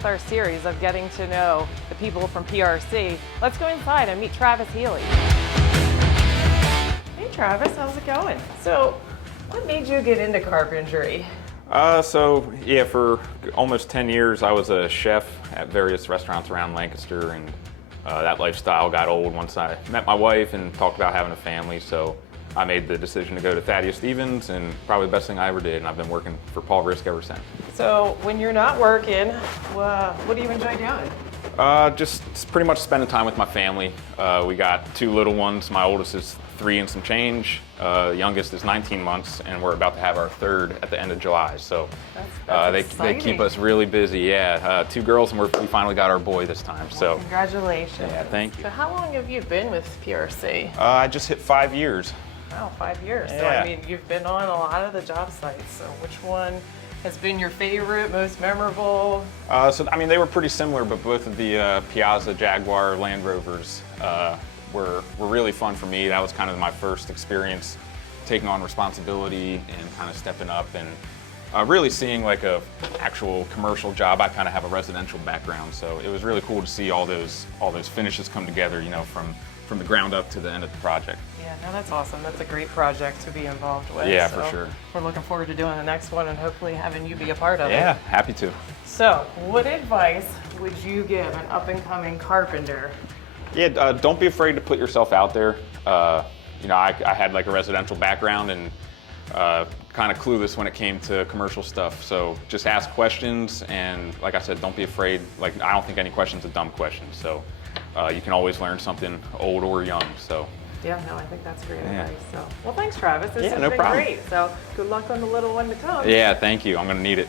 with our series of getting to know the people from PRC. Let's go inside and meet Travis Healy. Hey Travis, how's it going? So, what made you get into carpentry? For almost 10 years I was a chef at various restaurants around Lancaster, and that lifestyle got old once I met my wife and talked about having a family, so I made the decision to go to Thaddeus Stevens, and probably the best thing I ever did, and I've been working for Paul Risk ever since. So when you're not working, what do you enjoy doing? Just pretty much spending time with my family. We got 2 little ones. My oldest is 3 and some change. The youngest is 19 months, and we're about to have our 3rd at the end of July. So they keep us really busy. Yeah, 2 girls, and we finally got our boy this time. Well, so congratulations. Yeah, thank you. So how long have you been with PRC? I just hit 5 years. Wow, 5 years. Yeah. So I mean, you've been on a lot of the job sites. So which one has been your favorite, most memorable? They were pretty similar, but both of the Piazza Jaguar Land Rovers were really fun for me. That was kind of my first experience taking on responsibility and kind of stepping up and really seeing like a actual commercial job. I kind of have a residential background, so it was really cool to see all those finishes come together, you know, from the ground up to the end of the project. Yeah, no, that's awesome. That's a great project to be involved with. Yeah, so for sure. We're looking forward to doing the next one and hopefully having you be a part of it. Yeah, happy to. So, what advice would you give an up-and-coming carpenter? Yeah, don't be afraid to put yourself out there. I had like a residential background and kind of clueless when it came to commercial stuff. So just ask questions, and like I said, don't be afraid. Like, I don't think any question's a dumb question. So you can always learn something, old or young. So. Yeah, no, I think that's great advice. So, well, thanks, Travis. This has no been problem. great. So, good luck on the little one to come. Yeah, thank you. I'm going to need it.